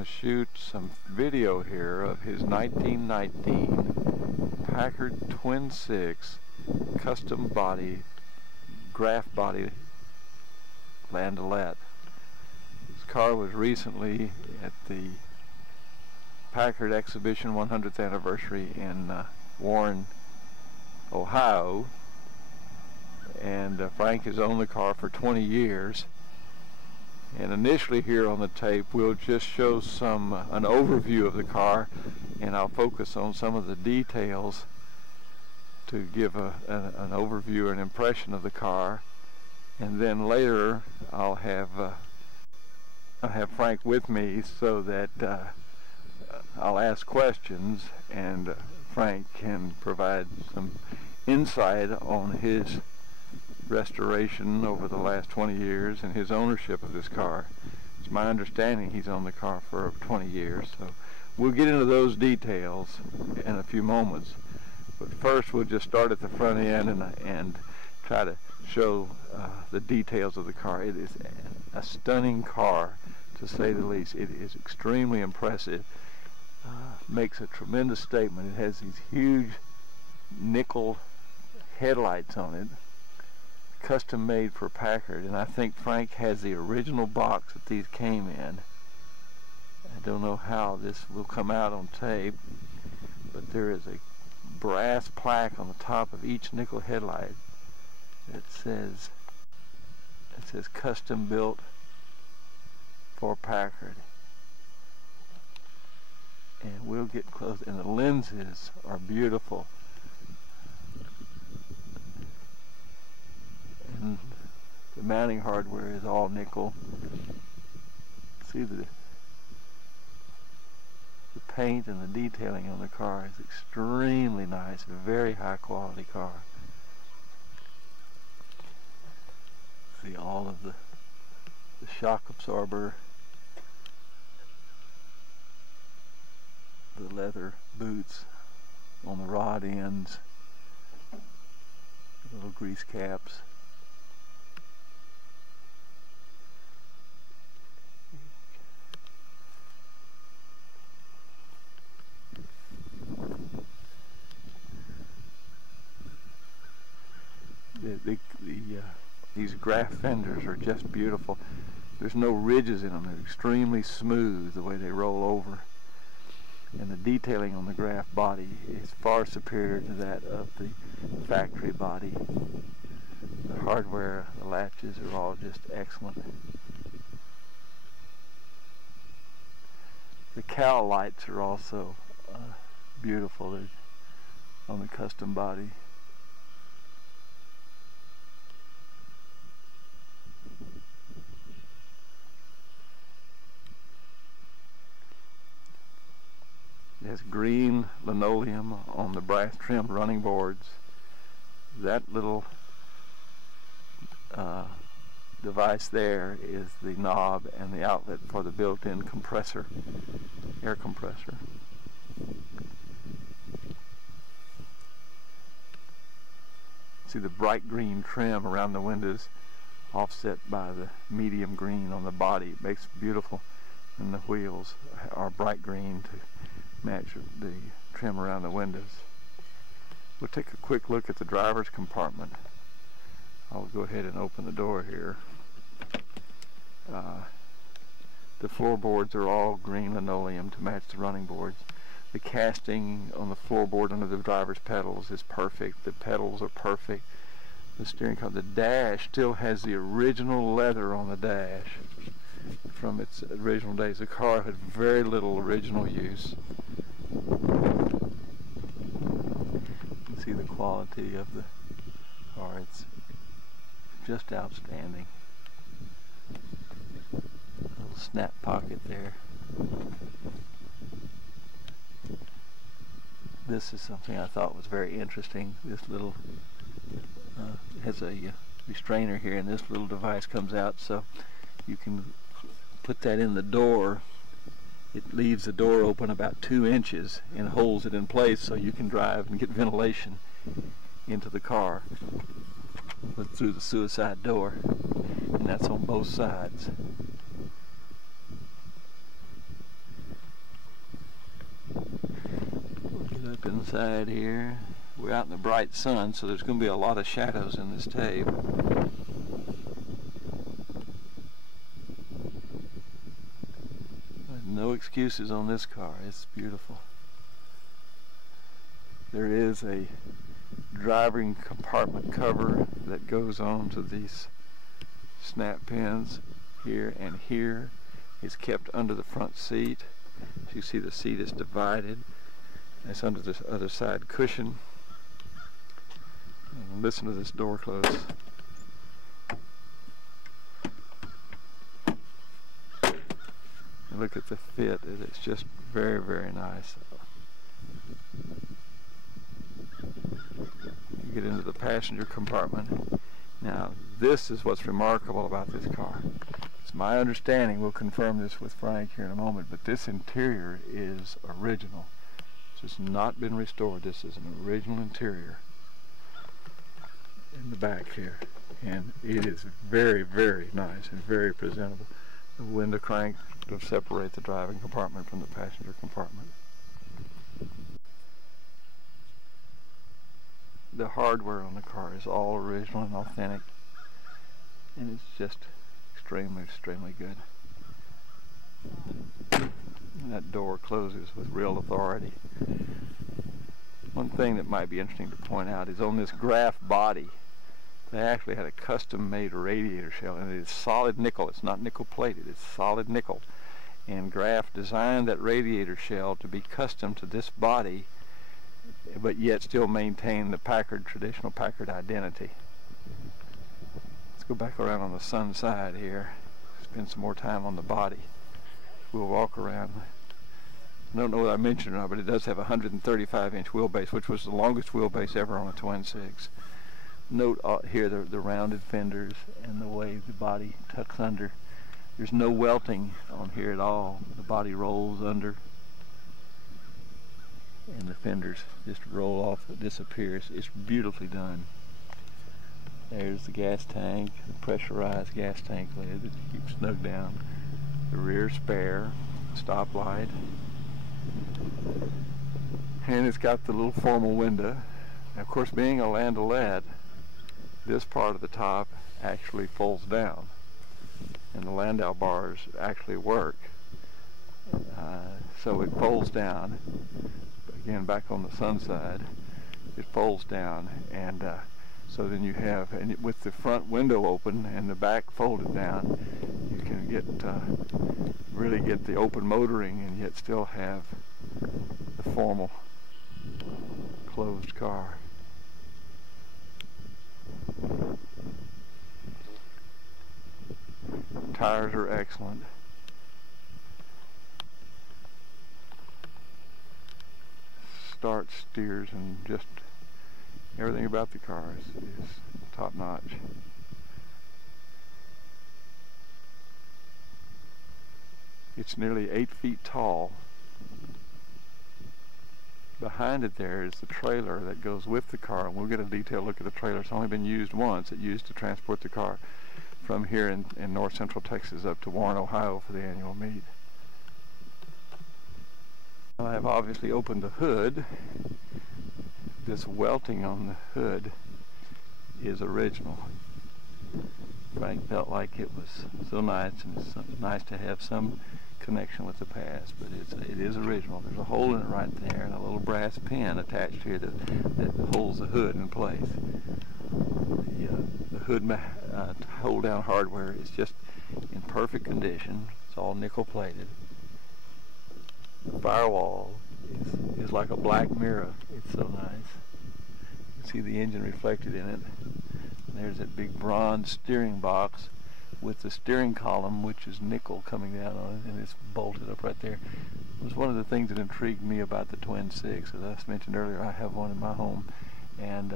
to shoot some video here of his 1919 Packard Twin 6 custom body, Graff body Landaulet. This car was recently at the Packard exhibition 100th anniversary in Warren, Ohio, and Frank has owned the car for 20 years. And initially here on the tape we'll just show an overview of the car, and I'll focus on some of the details to give an overview, an impression of the car. And then later I'll have Frank with me so that I'll ask questions and Frank can provide some insight on his restoration over the last 20 years and his ownership of this car. It's my understanding he's owned the car for 20 years, so we'll get into those details in a few moments. But first we'll just start at the front end and try to show the details of the car. It is a stunning car, to say the least. It is extremely impressive. Makes a tremendous statement. It has these huge nickel headlights on it, custom made for Packard, and I think Frank has the original box that these came in. I don't know how this will come out on tape, but there is a brass plaque on the top of each nickel headlight that says custom built for Packard. And we'll get close, and the lenses are beautiful. And the mounting hardware is all nickel. See the paint and the detailing on the car is extremely nice. A very high quality car. See all of the shock absorber, the leather boots on the rod ends, little grease caps. These Graff fenders are just beautiful. There's no ridges in them. They're extremely smooth the way they roll over. And the detailing on the Graff body is far superior to that of the factory body. The hardware, the latches are all just excellent. The cowl lights are also beautiful. They're on the custom body. It has green linoleum on the brass trimmed running boards. That little device there is the knob and the outlet for the built-in compressor, air compressor. See the bright green trim around the windows offset by the medium green on the body. It makes it beautiful. And the wheels are bright green to match the trim around the windows. We'll take a quick look at the driver's compartment. I'll go ahead and open the door here. The floorboards are all green linoleum to match the running boards. The casting on the floorboard under the driver's pedals is perfect. The pedals are perfect. The steering column, the dash still has the original leather on the dash from its original days. The car had very little original use. You can see the quality of the car. It's just outstanding. A little snap pocket there. This is something I thought was very interesting. This little has a restrainer here, and this little device comes out so you can put that in the door. It leaves the door open about 2 inches and holds it in place so you can drive and get ventilation into the car through the suicide door, and that's on both sides. inside here. We're out in the bright sun, so there's going to be a lot of shadows in this tape. No excuses on this car. It's beautiful. There is a driving compartment cover that goes on to these snap pins here and here. It's kept under the front seat. As you see, the seat is divided. It's under this other side cushion. And listen to this door close. And look at the fit. It's just very, very nice. You get into the passenger compartment. Now, this is what's remarkable about this car. It's my understanding, we'll confirm this with Frank here in a moment, but this interior is original. This has not been restored. This is an original interior in the back here. And it is very, very nice and very presentable. The window crank to separate the driving compartment from the passenger compartment. The hardware on the car is all original and authentic, and it's just extremely, extremely good. And that door closes with real authority. One thing that might be interesting to point out is on this Graff body, they actually had a custom-made radiator shell, and it is solid nickel. It's not nickel plated, it's solid nickel. And Graff designed that radiator shell to be custom to this body, but yet still maintain the Packard, traditional Packard identity. Let's go back around on the sun side here, spend some more time on the body. We'll walk around. I don't know whether I mentioned it or not, but it does have a 135-inch wheelbase, which was the longest wheelbase ever on a twin six. Note here the rounded fenders and the way the body tucks under. There's no welting on here at all. The body rolls under, and the fenders just roll off, it disappears. It's beautifully done. There's the gas tank, the pressurized gas tank lid that keeps snug down. The rear spare, stoplight, and it's got the little formal window. Now, of course, being a Landaulet, this part of the top actually folds down, and the Landau bars actually work. So it folds down. Again, back on the sun side, it folds down, and so then you have, and with the front window open and the back folded down, you can get really get the open motoring and yet still have the formal closed car. Tires are excellent. Start, steers, and just everything about the car is top notch. It's nearly 8 feet tall. Behind it there is the trailer that goes with the car, and we'll get a detailed look at the trailer. It's only been used once. It's used to transport the car from here in north central Texas up to Warren, Ohio for the annual meet. I have obviously opened the hood. This welting on the hood is original. Frank felt like it was so nice, and it's nice to have some connection with the past, but it is original. There's a hole in it right there, and a little brass pin attached here that holds the hood in place. The hood hold down hardware is just in perfect condition. It's all nickel plated. The firewall is like a black mirror. It's so nice. You can see the engine reflected in it. And there's that big bronze steering box with the steering column, which is nickel, coming down on it, and it's bolted up right there. It was one of the things that intrigued me about the Twin Six. As I mentioned earlier, I have one in my home, and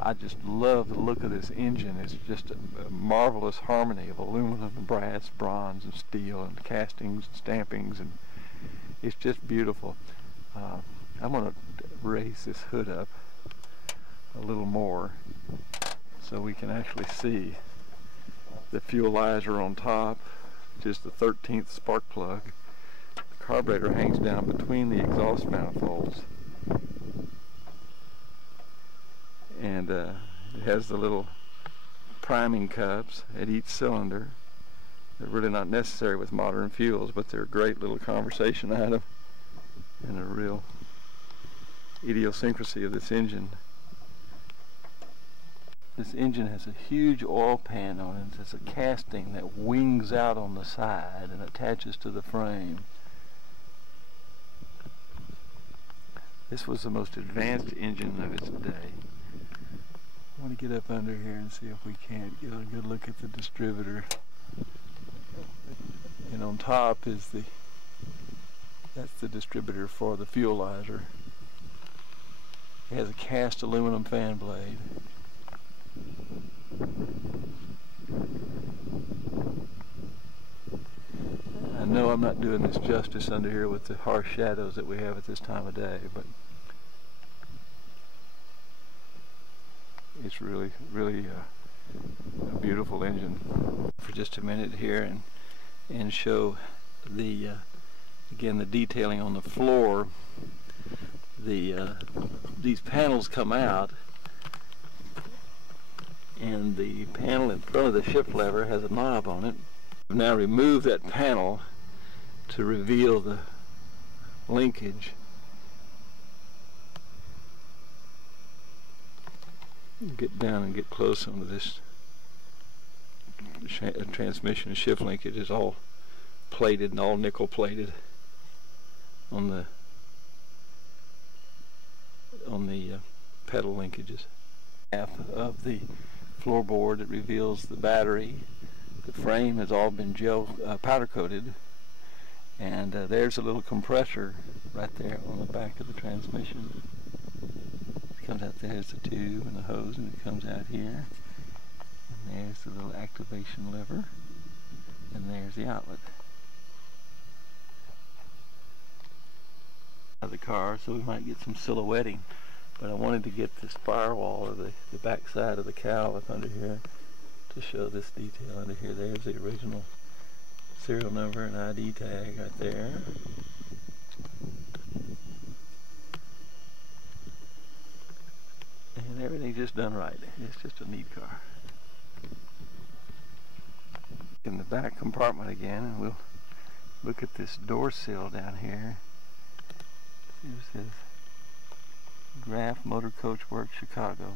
I just love the look of this engine. It's just a marvelous harmony of aluminum and brass, bronze and steel and castings and stampings, and it's just beautiful. I'm going to raise this hood up a little more so we can actually see the fuelizer on top, just the 13th spark plug. The carburetor hangs down between the exhaust manifolds. and it has the little priming cups at each cylinder. They're really not necessary with modern fuels, but they're a great little conversation item and a real idiosyncrasy of this engine. This engine has a huge oil pan on it. It's a casting that wings out on the side and attaches to the frame. This was the most advanced engine of its day. I want to get up under here and see if we can't get a good look at the distributor. And on top is that's the distributor for the fuelizer. It has a cast aluminum fan blade. I know I'm not doing this justice under here with the harsh shadows that we have at this time of day, but it's really a beautiful engine. For just a minute here and show the again the detailing on the floor. These panels come out, and the panel in front of the shift lever has a knob on it. I've now removed that panel to reveal the linkage. Get down and get close onto this transmission shift linkage. Is all plated and all nickel plated on the pedal linkages. Half of the floorboard that reveals the battery. The frame has all been powder coated, and there's a little compressor right there on the back of the transmission. It comes out there, there's the tube and the hose, and it comes out here. And there's the little activation lever, and there's the outlet. Of the car, so we might get some silhouetting, but I wanted to get this firewall, or the back side of the cowl up under here, to show this detail under here. There's the original serial number and ID tag right there. And everything's just done right. It's just a neat car. In the back compartment again, and we'll look at this door sill down here. See what it says. Graff Motor Coach Works, Chicago.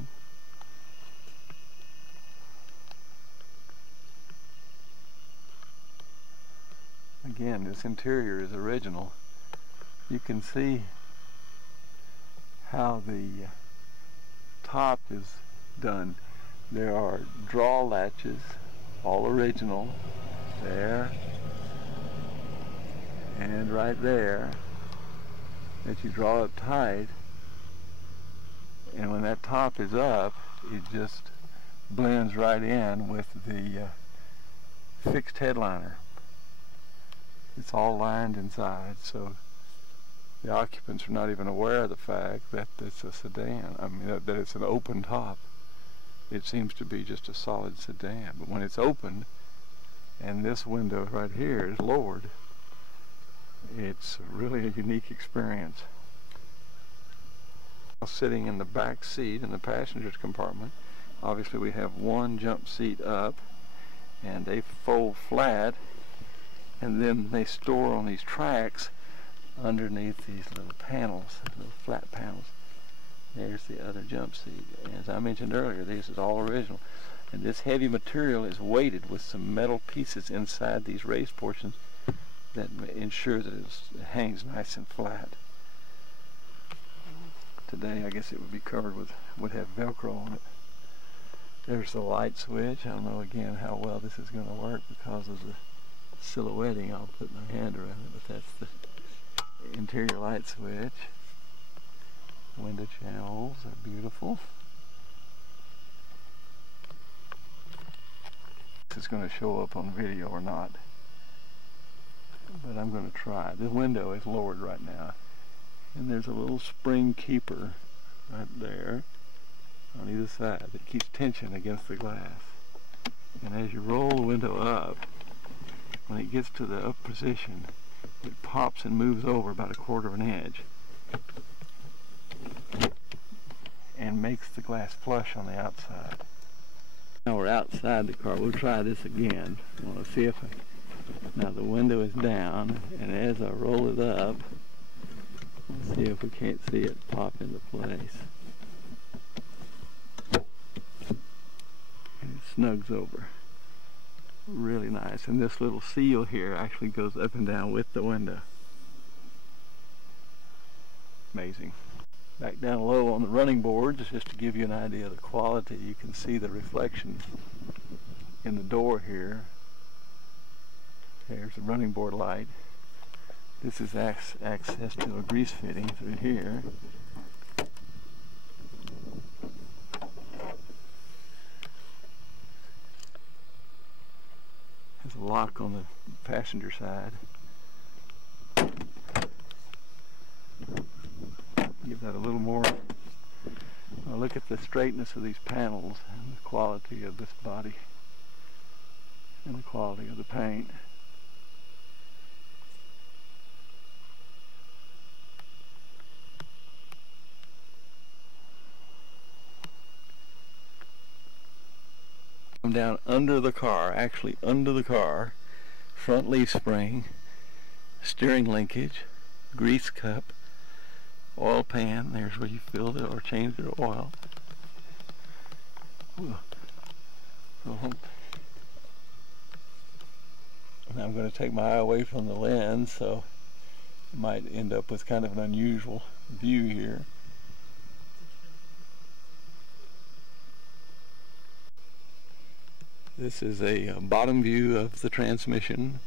Again, this interior is original. You can see how the top is done. There are draw latches, all original, there and right there, that you draw up tight, and when that top is up, it just blends right in with the fixed headliner. It's all lined inside, so the occupants are not even aware of the fact that it's a sedan. I mean, that it's an open top. It seems to be just a solid sedan, but when it's opened and this window right here is lowered, it's really a unique experience. Sitting in the back seat in the passenger's compartment, obviously we have one jump seat up, and they fold flat, and then they store on these tracks underneath these little panels, little flat panels. There's the other jump seat. As I mentioned earlier, this is all original, and this heavy material is weighted with some metal pieces inside these raised portions that ensure that it hangs nice and flat. Today, I guess it would be covered with, would have Velcro on it. There's the light switch. I don't know again how well this is going to work because of the silhouetting. I'll put my hand around it, but that's the interior light switch. Window channels are beautiful. This is going to show up on video or not, but I'm going to try. The window is lowered right now, and there's a little spring keeper right there on either side that keeps tension against the glass. And as you roll the window up, when it gets to the up position, it pops and moves over about 1/4 of an inch and makes the glass flush on the outside. Now we're outside the car. We'll try this again. I want to see if now the window is down, and as I roll it up, let's see if we can't see it pop into place. And it snugs over. Really nice. And this little seal here actually goes up and down with the window. Amazing. Back down low on the running boards, just to give you an idea of the quality. You can see the reflection in the door here. There's the running board light. This is access to a grease fitting through here. There's a lock on the passenger side. Give that a little more. Look at the straightness of these panels and the quality of this body and the quality of the paint. Come down under the car, actually under the car, front leaf spring, steering linkage, grease cup, oil pan. There's where you filled it or changed it to oil. Now I'm going to take my eye away from the lens, so I might end up with kind of an unusual view here. This is a bottom view of the transmission.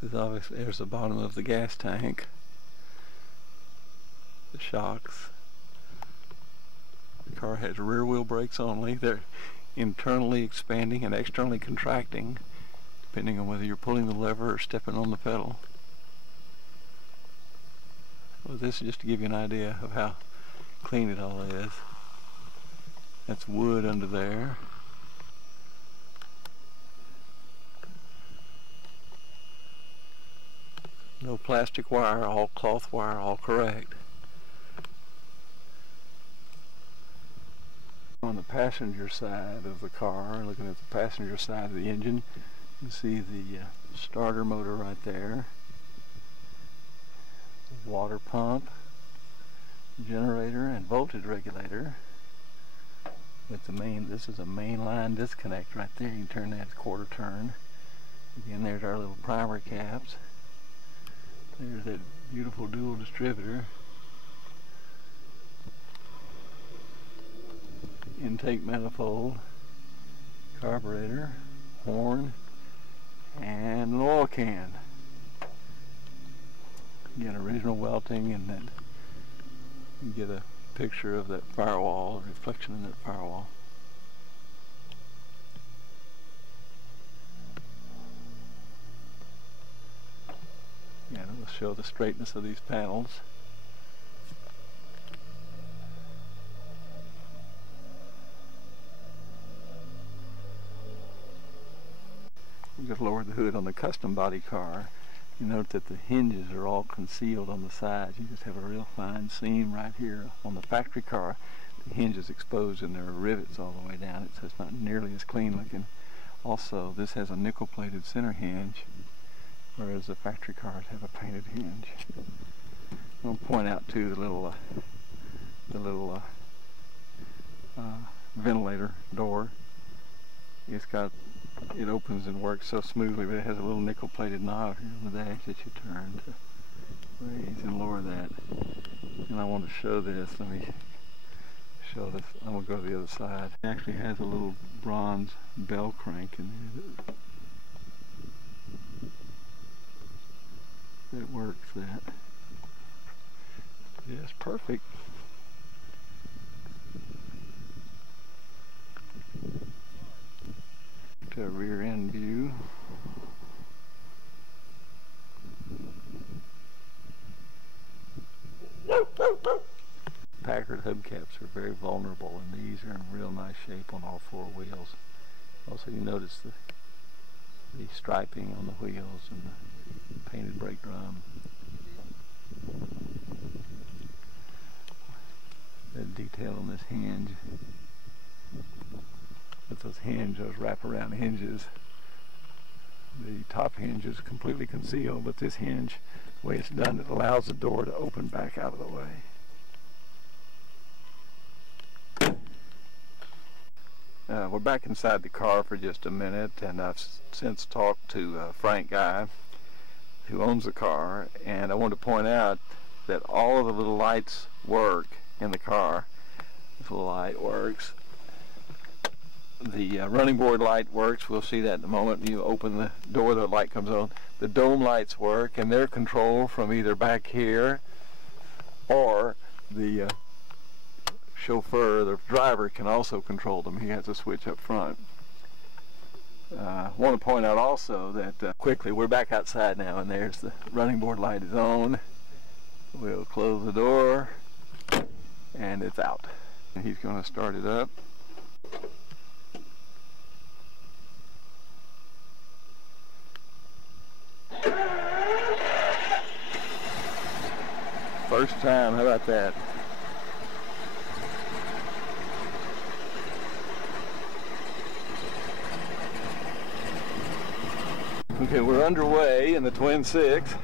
This is obviously, there's the bottom of the gas tank. The shocks. The car has rear wheel brakes only. They're internally expanding and externally contracting, depending on whether you're pulling the lever or stepping on the pedal. Well, this is just to give you an idea of how clean it all is. That's wood under there. No plastic wire, all cloth wire, all correct. On the passenger side of the car, looking at the passenger side of the engine, you can see the starter motor right there. Water pump, generator, and voltage regulator. With the main, this is a main line disconnect right there. You can turn that quarter turn. Again, there's our little primer caps. There's that beautiful dual distributor. Intake manifold, carburetor, horn, and an oil can. Again, original welting, and that you get a picture of that firewall, a reflection in that firewall. And it will show the straightness of these panels. We just lowered the hood on the custom body car. You note that the hinges are all concealed on the sides. You just have a real fine seam right here. On the factory car, the hinge is exposed and there are rivets all the way down it, so it's not nearly as clean looking. Also, this has a nickel-plated center hinge, whereas the factory cars have a painted hinge. I'll point out too the little ventilator door. It opens and works so smoothly, but it has a little nickel-plated knob here on the dash that you turn to raise and lower that. And I want to show this. Let me show this. I'm going to go to the other side. It actually has a little bronze bell crank in there that works that. Yes, perfect. To a rear end view. Packard hubcaps are very vulnerable, and these are in real nice shape on all four wheels. Also, you notice the striping on the wheels and the painted brake drum. The detail on this hinge. With those wraparound hinges. The top hinge is completely concealed, but this hinge, the way it's done, it allows the door to open back out of the way. We're back inside the car for just a minute, and I've since talked to Frank Guy, who owns the car, and I want to point out that all of the little lights work in the car. This little light works. The running board light works. We'll see that in a moment. You open the door, the light comes on. The dome lights work, and they're controlled from either back here or the chauffeur, the driver, can also control them. He has a switch up front. I want to point out also that quickly, we're back outside now, and there's the running board light is on. We'll close the door, and it's out. And he's going to start it up. First time, how about that? Okay, we're underway in the Twin Six.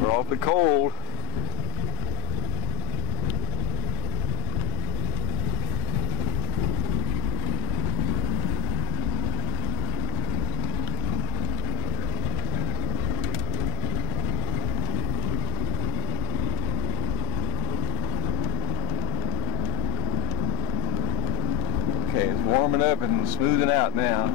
We're off the cold. Okay, it's warming up and smoothing out now.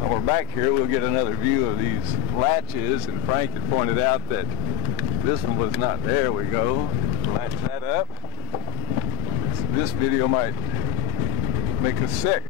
While we're back here, we'll get another view of these latches, and Frank had pointed out that this one was not. There we go. Latch that up. This video might make us sick.